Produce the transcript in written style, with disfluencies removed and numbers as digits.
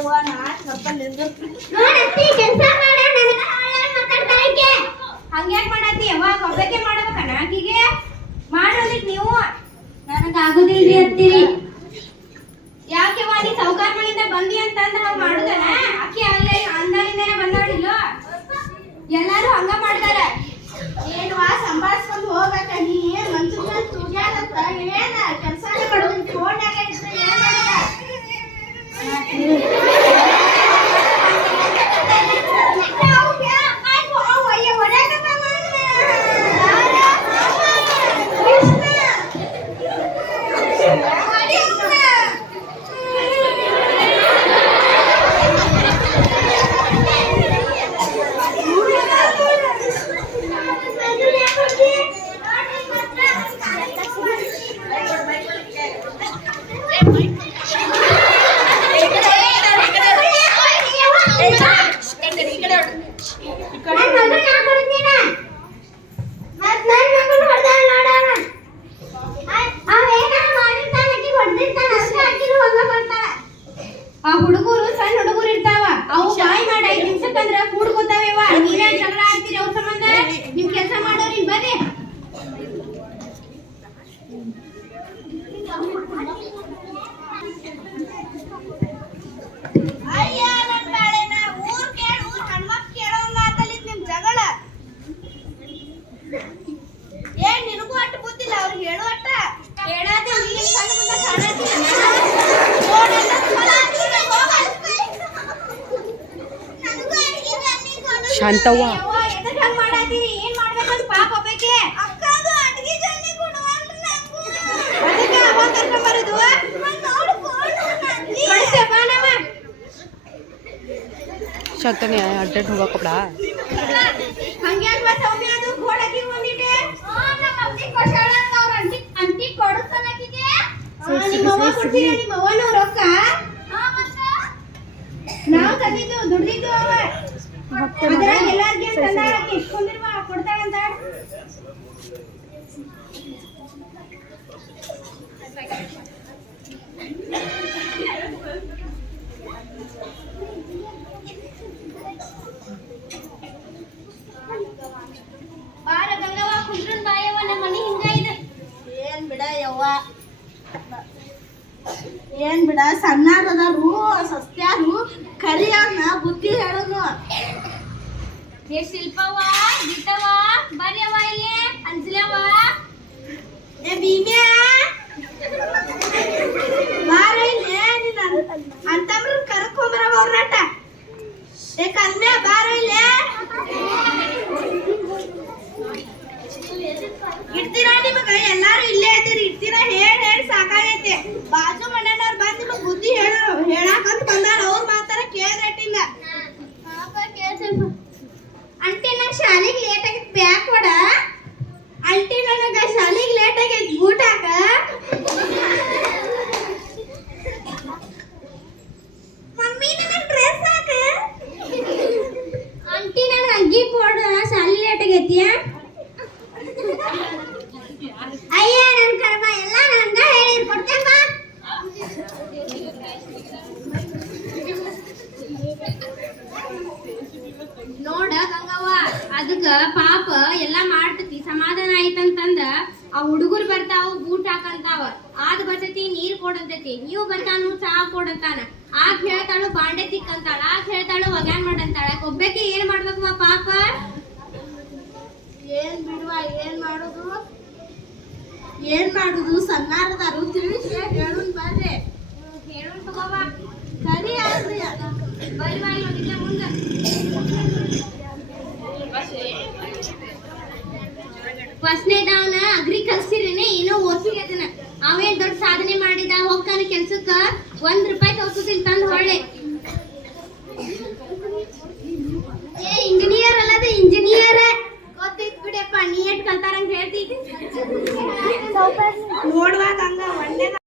ಹಂಗ್ಯಾಕ್ ಮಾಡತ್ತಿ ಯಾವಾಗ ಒಬ್ಬಕ್ಕೆ ಮಾಡ್ಬೇಕಣ್ಣ ಆಕಿಗೆ ಮಾಡೋದಿಕ್ ನೀವು ನನಗ ಆಗುದಿಲ್ರಿ ಅಂತೀರಿ ಯಾಕೆ ನೀ ಸೌಕಾರ ಮನೆಯಿಂದ ಬಂದಿ ಅಂತಂದ್ರೆ ಹಂಗ ಮಾಡುದನ ಆಕಿ ಅಲ್ಲೇ ಅಂದಾನಿಂದನೇ ಬಂದವಳಿಲ್ಲ ಎಲ್ಲಾರು ಹಂಗ ಮಾಡ್ತಾರ ಏನ್ವಾ ಸಂಭಾಳಿಸ್ಕೊಂಡು ಹೋಗ್ಬೇಕ ನೀ ಏನ್ ಮನ್ಸನ್ನ ತುಗ್ಯಾಡತ್ತ ಏನ ಕೆಲಸನೇ ಮಾಡೋದಂತ ಓಡ್ಯಾಗ ಇದ್ರೆ ಏನ್ ಮಾಡಲ್ಲ ಆ ಹುಡುಗರು ಸಣ್ಣ ಹುಡುಗರು ಇರ್ತಾವ ಅವು ಬಾಯ್ ಮಾಡಿ 5 ನಿಮಿಷಕ್ಕಂದ್ರ ಕೂಡ್ಕೋತಾವೇವ ನೀವೇ ಜಗಳ ಆಡ್ತೀರಿ ಅವ್ರ ಸಂಬಂಧ ನಿಮ್ ಕೆಲಸ ಮಾಡೋರಿ ಬರ್ರಿ ಅಯ್ಯ ನನ್ ಬಾಳೆನ ಊರ್ ಕೇಳು ಹಣ್ಮಕ್ ಕೇಳೋಂಗ ಆತಲಿದ್ ನಿಮ್ ಜಗಳ ಏನ್ ನಿನಗೂ ಅಟ್ಟು ಗೊತ್ತಿಲ್ಲ ಅವ್ರಿಗೆ ಹೇಳು ಅಟ್ಟ ಹೇಳಾದೆ ನೀನ್ ಸಣ್ಣ ಕಾಣತಿ ಶಾಂತವ್ವ ಎದಕ್ ಹಂಗ್ ಮಾಡಾತೀರಿ ಏನ್ ಮಾಡ್ಬೇಕಂತ ಪಾಪ ಒಬ್ಬಕ್ಕೆ ಅಕ್ಕದು ಅಡ್ಗೆ ಜಲ್ದಿ ಕೊಡುವಂತ ನಂಗೂ ಅದಕ್ಕೆ ಅವಾಗ ಕರ್ಕೊಂಡ್ ಬರೋದು ಕಳಿಸ್ತೆ ಬಾ ನಾವ ಶಾಂತನೇ ಅಡ್ಡಾಡ್ ಹೋಗಕ್ಕಬ್ಡ ಹಂಗ್ಯಾಕ್ ಬಾ ಸೌಮ್ಯ ಅದು ಗೋಡಕಿ ಒಂದಿಟ್ಟೆ ನಮ್ಮ ಅಮ್ಮಿ ಕೊಡ್ತಾಳ ಅವ್ರ ಅಂಟಿ ಕೊಡುತ್ತಾನ ಆಕಿಗೆ ನಿಮ್ಮ ಅವ್ವ ಕೊಡ್ತೀರ ನಿಮ್ಮ ಅವ್ವನ ರೊಕ್ಕ ನಾವು ತಂದಿದ್ದು ದುಡ್ದಿದ್ದು ಅವ ಅದ್ರಾಗ ಎಲ್ಲಾರ್ಗೆ ತಂದಾಳ ಇಸ್ಕೊಂಡಿರುವ ಕೊಡ್ತಾಳಂತ ಬಾರ ಗಂಗವ್ವ ಕುಂಡ್ರನ್ ಬಾಯವ್ವ ನಮ್ಮ ಮನೆ ಹಿಂಗ ಇದೆ ಏನ್ ಬಿಡ ಯವ್ವ ಏನ್ ಬಿಡ ಸಣ್ಣಾರದಾರು ಸಸ್ತ್ಯಾರು ಕರಿಯವ್ರನ್ನ ಬುದ್ಧಿ ಹೇಳೋನು ಏ ಶಿಲ್ಪವ್ವ ಗೀತವ್ವ ಬರ್ಯವ್ವ ಇಲ್ಲಿ ಅಂಜಲವ್ವ ಏ ಭೀಮ್ಯಾ ಬಾರ ಇಲ್ಲಿ ನಿನ್ನ ಅಂತಮ್ರ ಕರ್ಕೊಂಬರವ ಅವ್ರನಾಟ ಏ ಕಲ್ಮ್ಯಾ ಬಾರ ಇಲ್ಲಿ ಇಡ್ತೀರಾ ನಿಮಗ ಎಲ್ಲಾರು ಇಲ್ಲೇ ಇದ್ದೀರಿ ಇಡ್ತೀರಾ ಹೇಳಿ ಸಾಕಾಗೈತೆ ಬಾಜು ಮನೆಯವ್ರು ಬಂದ್ ನಿಮಗ್ ಬುದ್ಧಿ ಹೇಳಾಕಂತ ಬಂದಾರ ಅವ್ರ ಮಾತಾರ ಕೇಳ್ರಟ್ಟಿಲ್ಲ ಅಂಟಿ ನಂಗೆ ಶಾಲೆಗೆ ಲೇಟ್ ಆಗಿತ್ತು ಬ್ಯಾಗ್ ಕೊಡ ಅಂಟಿ ನನಗೆ ಶಾಲೆಗೆ ಲೇಟ್ ಆಗೈತಿ ಬೂಟ್ ಹಾಕ ಮಮ್ಮಿ ನನಗೆ ಡ್ರೆಸ್ ಹಾಕ ಅಂಟಿ ನನಗೆ ಅಂಗಿ ಕೊಡ ಶಾಲೆ ಲೇಟ್ ಆಗೈತಿಯ ಅಯ್ಯ ನನ್ನ ಕರ್ಮ ಎಲ್ಲ ನಂಗ ಹೇಳಿ ಕೊಡ್ತೇನೆ ಬಾ ನೋಡ ಗಂಗವ್ವ ಅದಕ್ಕ ಪಾಪ ಎಲ್ಲಾ ಮಾಡ್ತತಿ ಸಮಾಧಾನ ಆಯ್ತಂತಂದ್ರ ಆ ಹುಡುಗರು ಬರ್ತಾವ ಬೂಟ್ ಹಾಕಂತಾವ ಆದ್ ಬರ್ತತಿ ನೀರ್ ಕೊಡಂತತಿ ನೀವು ಬರ್ತಾನು ಚಹಾ ಕೊಡಂತಾನ ಆಗ ಹೇಳ್ತಾಳು ಬಾಂಡೆ ತಿಕ್ಕಂತಾಳ ಆಗ ಹೇಳ್ತಾಳು ಒಗ್ಯಾನ್ ಮಾಡಂತಾಳ ಒಬ್ಬಕ್ಕೆ ಏನ್ ಮಾಡ್ಬೇಕಮ್ಮ ಪಾಪ ಏನ್ ಬಿಡುವ ಏನ್ ಮಾಡುದು ಸಣ್ಣಾರದಾರು ತಿಳಿಸಿ ಹೇಳುನ್ ಬರ್ರಿ ಹೇಳು ತಗೋವ ಕರಿ ಆದ್ರಿ ಬರಿ ಬಾಯಿ ಹೋಗಿದ್ದೆ ಮುಂದೆ ಫಸ್ಟ್ನೇದವನ ಅಗ್ರಿ ಕಲ್ಸಿರೇನೆ ಏನೋ ಓದ್ಸಿಲ್ಲ ಅವೇನ್ ದೊಡ್ಡ ಸಾಧನೆ ಮಾಡಿದ ಹೋಗ್ತಾನೆ ಕೆಲ್ಸಕ್ಕ ₹1 ತೋರ್ಸುದಿಲ್ಲ ತಂದು ಹೊಳ್ಳೆ ಏ ಇಂಜಿನಿಯರ್ ಅಲ್ಲದ ಇಂಜಿನಿಯರ್ ಗೊತ್ತಿತ್ ಬಿಡಪ್ಪ ನೀ ಎಟ್ ಕಲ್ತಾರಂಗ ಹೇಳ್ತಿ ನೋಡುವಾಗ ಹಂಗ ಒಳ್ಳೆ